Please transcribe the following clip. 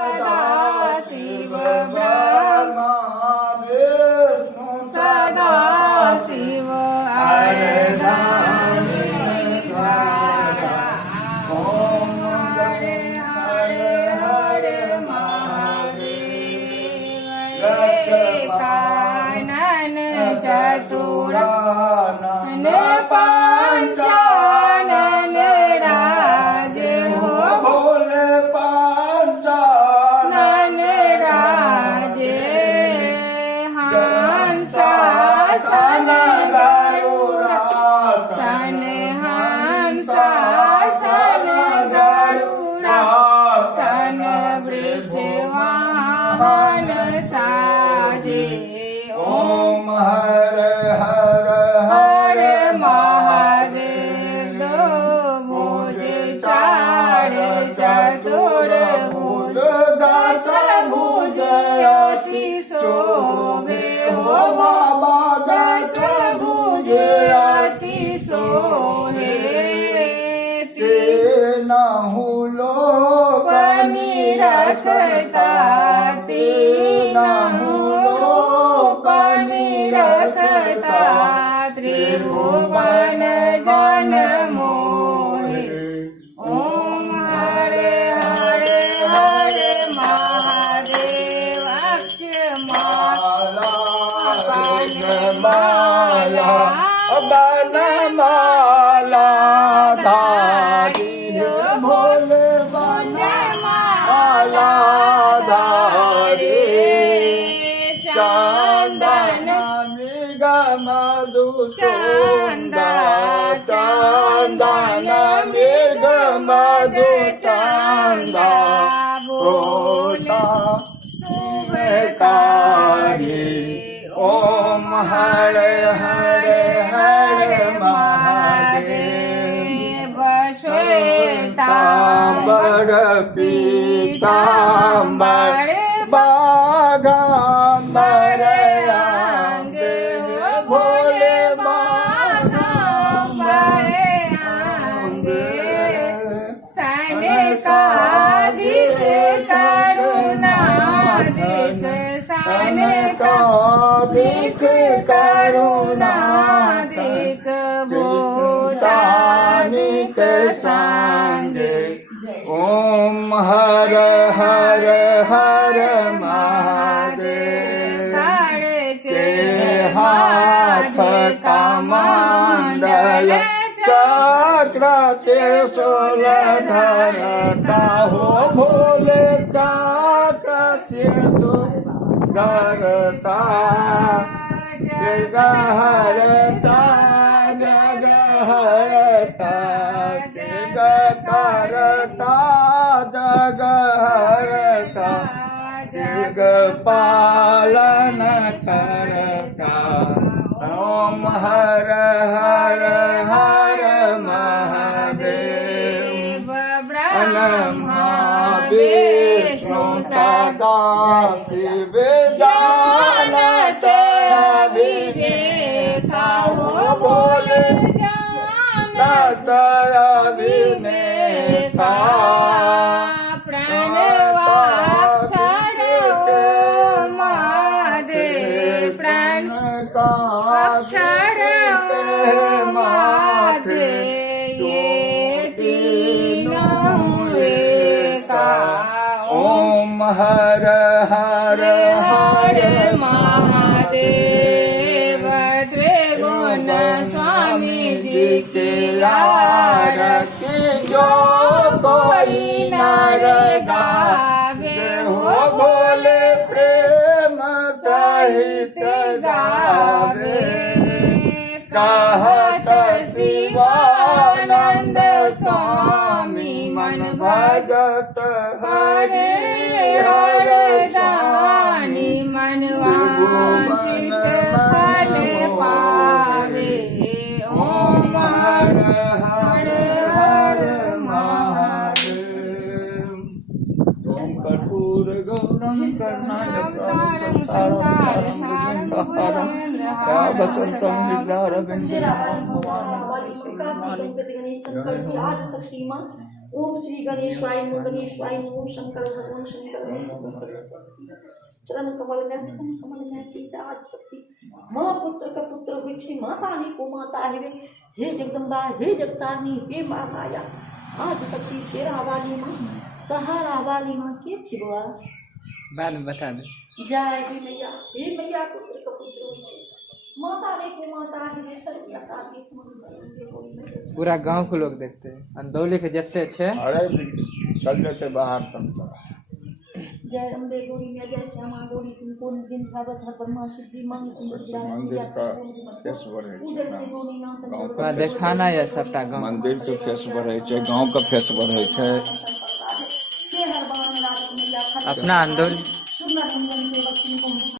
सदा शिव ब्रह्मा विष्णु सदा शिव ओम हरे हरे हरे महादेव कानन चतुरानन पंचानन राज हो भोले पंचानन राज हंसासन गरुड़ा सन हंसासन गरुड़ा सन वृषवाहन साजे ओम हरे हरे हरे महादेव दो भुज चार चतुर्भुज दस भुज अति शोभे हो बाबा दस भुज अति शोभे तीन हुलो पनी रखता तीन हुलो पनी रखता त्रिभुवन जन मोहे ओम हरे हरे हरे महादेव अक्ष माला माला बन माला धारी भोले बन माला धारी चंदन मधु चंदन मृग मधु चंदा बोला शुभकारी ओम हरे हरे हरे महादेव श्वेतांबर पीतांबर बागांबर अंग भोले बागांबर अंग सनकादिक करुणादिक सनकादिक करुणादिक भूतानिक सांगे ओम हरे हरे हरे महादेव के हाथ कमंडल चक्र त्रिशूल धरता हो भोले चक्र त्रिशूल धरता जग हरता जग हरता जग करता जग हरता जग पालन करता ओम हर हर हर महादेव ब्रह्मा विष्णु सदा शिव जानत अभिनेता हो भोले जानत अभिनेता प्रणवाक्षर ओम महादेव प्रण अक्षर ओम महादेव ये तीनों एका ओम हर हर हर महादेव त्रिगुण स्वामी जी के आरती जो कोई नर गावे हो भोले प्रेम सहित गावे कहत शिवानंद स्वामी मन भजत हरे हर दानी मन वांछित फल पावे ओम हर हर हर महादेव ओम कर्पूर गौरम कर्णायकं संसारं वसंतं विद्यारविंदं ओम श्री गणेशाय नमः गणेशाय नमः ओम शंकर भगवान शंकर चरण कमल में की आज शक्ति माँ पुत्र का पुत्र हुई छी माता ने को माता है हे जगदम्बा हे जगतारनी हे माँ माया आज शक्ति शेरा वाली माँ सहारा वाली माँ के छिबा बाद में बता दे। जय हे मैया पुत्र का पुत्र हुई छी माता ने को माता है सर्वज्ञ का पूरा गांव के लोग देखते हैं अंदौली के जितने छे अरे चल जाते बाहर तक जय अम्बे गौरी मैया जय श्यामा गौरी तुमको दिन भागवत हर ब्रह्मा सिद्धि मांग सुंदर मंदिर का फेस बढ़े उधर से गौरी नाम पूरा देखाना है सबटा गांव। मंदिर के फेस बढ़े छै गांव का फेस बढ़े छै अपना अंदौली